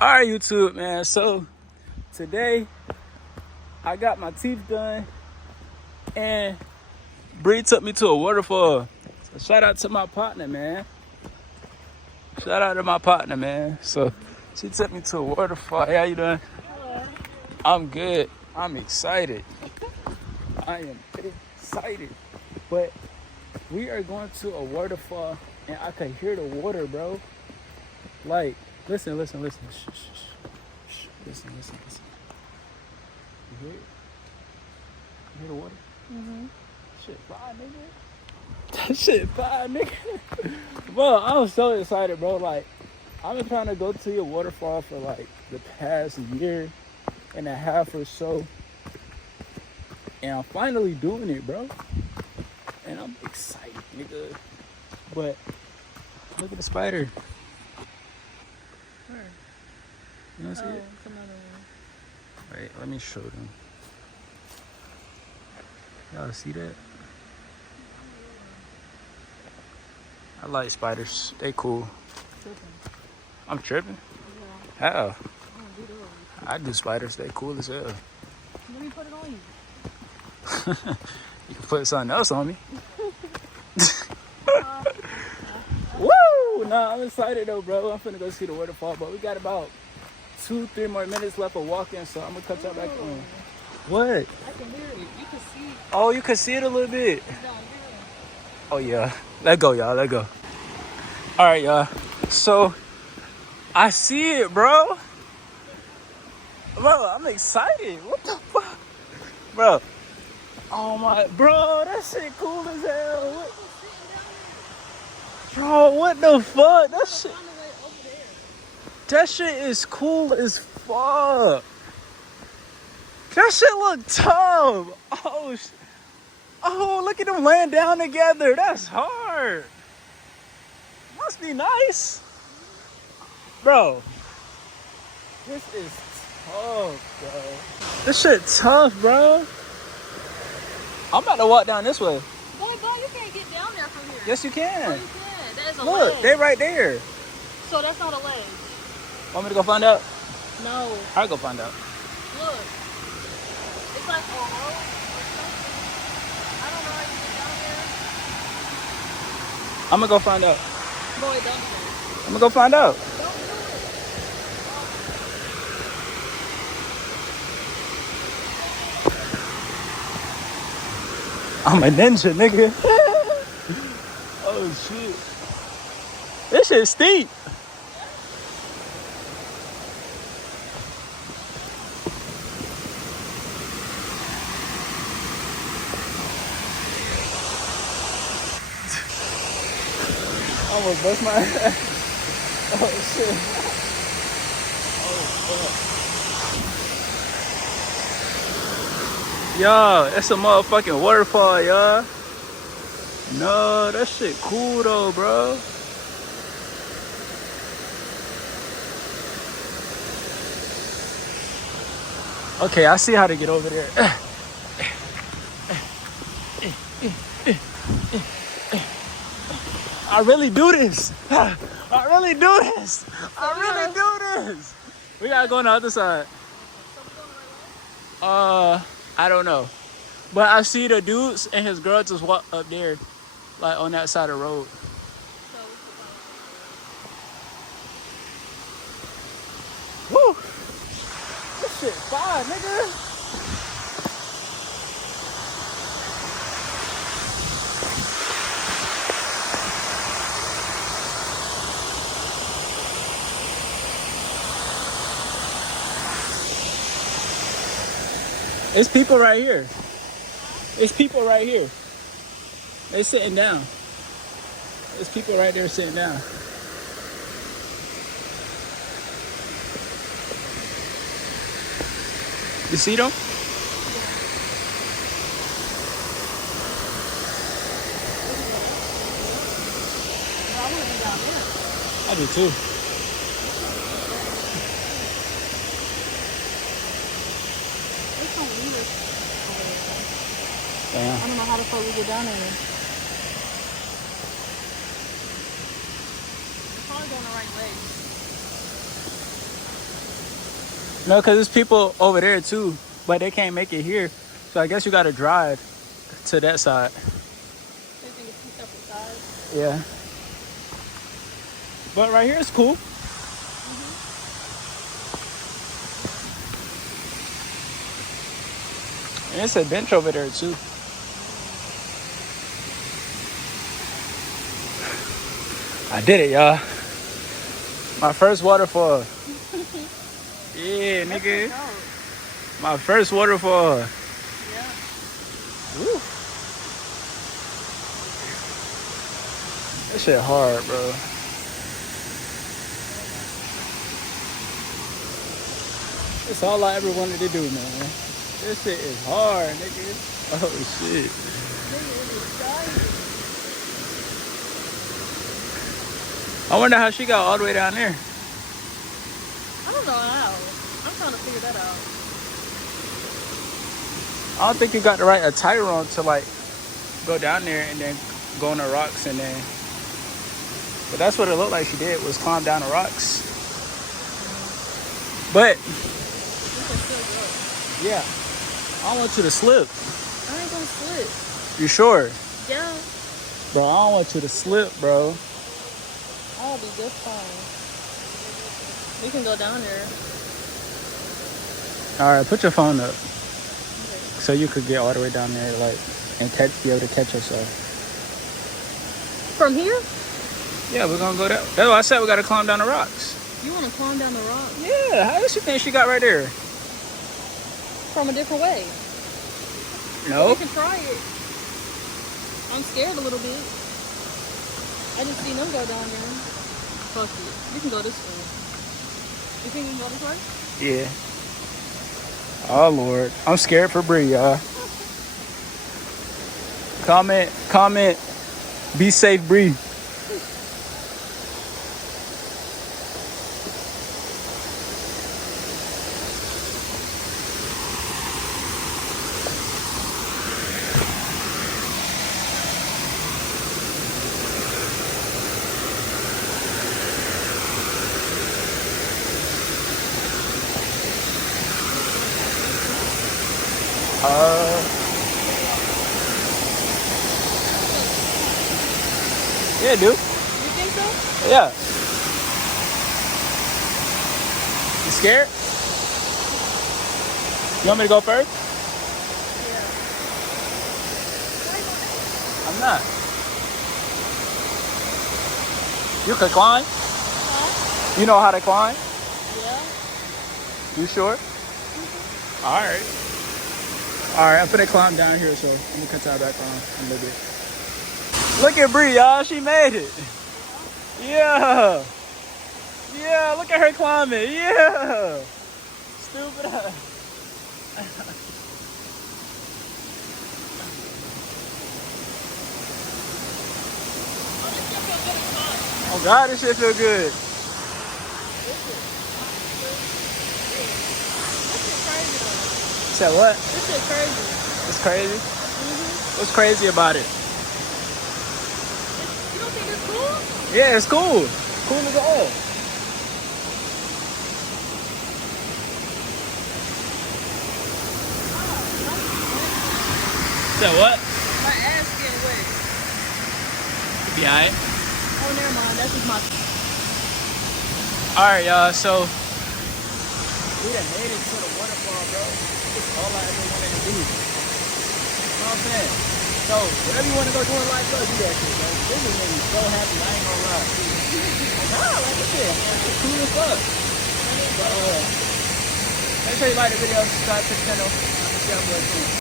Alright, YouTube, man. So today I got my teeth done and Bree took me to a waterfall. So shout out to my partner, man. Shout out to my partner, man. So she took me to a waterfall. Hey, how you doing? Hello. I'm good. I'm excited. I am excited. But we are going to a waterfall and I can hear the water, bro. Like, listen. Shh. Listen. You hear it? You hear the water? Mm-hmm. Shit, fire, nigga. That shit fire, nigga. Bro, I'm so excited, bro. Like, I've been trying to go to your waterfall for like the past year and a half or so. And I'm finally doing it, bro. And I'm excited, nigga. But look at the spider. Where? You want to see it? Some other one. Wait, let me show them. Y'all see that? I like spiders. They cool. Tripping. I'm tripping. Yeah. How? I don't do those. I do spiders. They cool as hell. Let me put it on you. You can put something else on me. Woo! Nah, I'm excited though, bro. I'm finna go see the waterfall, but we got about 2-3 more minutes left of walking, so I'm gonna cut y'all back on. What? I can hear it. You can see it. Oh, you can see it a little bit. It's down here. Oh yeah. Let go, y'all. Let go. All right, y'all. So I see it, bro. Bro, I'm excited. What the fuck, bro? Oh my, bro, that shit cool as hell. What? Bro, what the fuck? That shit is cool as fuck. That shit look tough. Oh, look at them laying down together. That's hard. Must be nice. Bro, this is tough, bro. This shit tough, bro. I'm about to walk down this way. Boy, you can't get down there from here. Yes, you can. Oh, you can. That is a Look, ledge. they right there. So that's not a ledge. Want me to go find out? No. I'll go find out. Look. It's like a road or something. I don't know how you get down there. I'm gonna go find out. Boy, don't do that. I'm gonna go find out. Don't do it. I'm a ninja, nigga. Oh shit. This shit's steep. I almost bust my ass. Oh shit. Yo, it's a motherfucking waterfall, y'all. No, that shit cool though, bro. Okay, I see how to get over there. I really do this. I really do this. We gotta go on the other side. I don't know. But I see the dudes and his girl just walk up there, like on that side of the road. Woo! This shit fire, nigga. It's people right here. It's people right here. They sitting down. There's people right there sitting down. You see them? I want to be down there. I do too. It's some weird over there. Damn. I don't know how the fuck we get down there. We're probably going the right way. No, because there's people over there too, but they can't make it here. So I guess you got to drive to that side. They think it's two separate sides. Yeah. But right here is cool. And it's a bench over there too. I did it, y'all. My first waterfall. Yeah, nigga. My first waterfall. Yeah. Woo. That shit hard, bro. That's all I ever wanted to do, man. This shit is hard, nigga. Oh, shit. I wonder how she got all the way down there. I don't know how. I'm trying to figure that out. I don't think you got the right attire on to, like, go down there and then go on the rocks and then... But that's what it looked like she did, was climb down the rocks. But, yeah, I want you to slip. I ain't gonna slip. You sure? Yeah. Bro, I don't want you to slip, bro. I'll be just fine. We can go down there. All right, put your phone up. So you could get all the way down there, like, and be able to catch yourself. From here? Yeah, we're gonna go down. That's why I said we gotta climb down the rocks. You want to climb down the rock? Yeah, how does she think she got right there? From a different way. No. We can try it. I'm scared a little bit. I just seen them go down there. Fuck it. We can go this way. You think we can go this way? Yeah. Oh Lord, I'm scared for Bree, y'all. Comment. Be safe, Bree. Yeah, dude. You think so? Yeah. You scared? You want me to go first? Yeah. I'm not. You could climb? Huh? You know how to climb? Yeah. You sure? Mm-hmm. Alright, I'm finna climb down here, so I'm gonna cut y'all back on a little bit. Look at Bree, y'all. She made it. Yeah. Yeah, look at her climbing. Yeah. Stupid ass. Oh God, this shit feel good. Said what? This shit crazy. It's crazy? Mm-hmm. What's crazy about it? You don't think it's cool? Yeah, it's cool. Cool as hell. Said what? My ass getting wet. Be alright. Oh, never mind. That's just my... Alright, y'all, so we done made it to the waterfall, bro. It's all I ever wanted to do. You know what I'm saying? So, whatever you want to go do in life, go do that shit, bro. This is made me so happy, I ain't gonna lie. Nah, like I said, it's cool as fuck. But, make sure you like the video, subscribe to the channel. I'm gonna see y'all boys soon.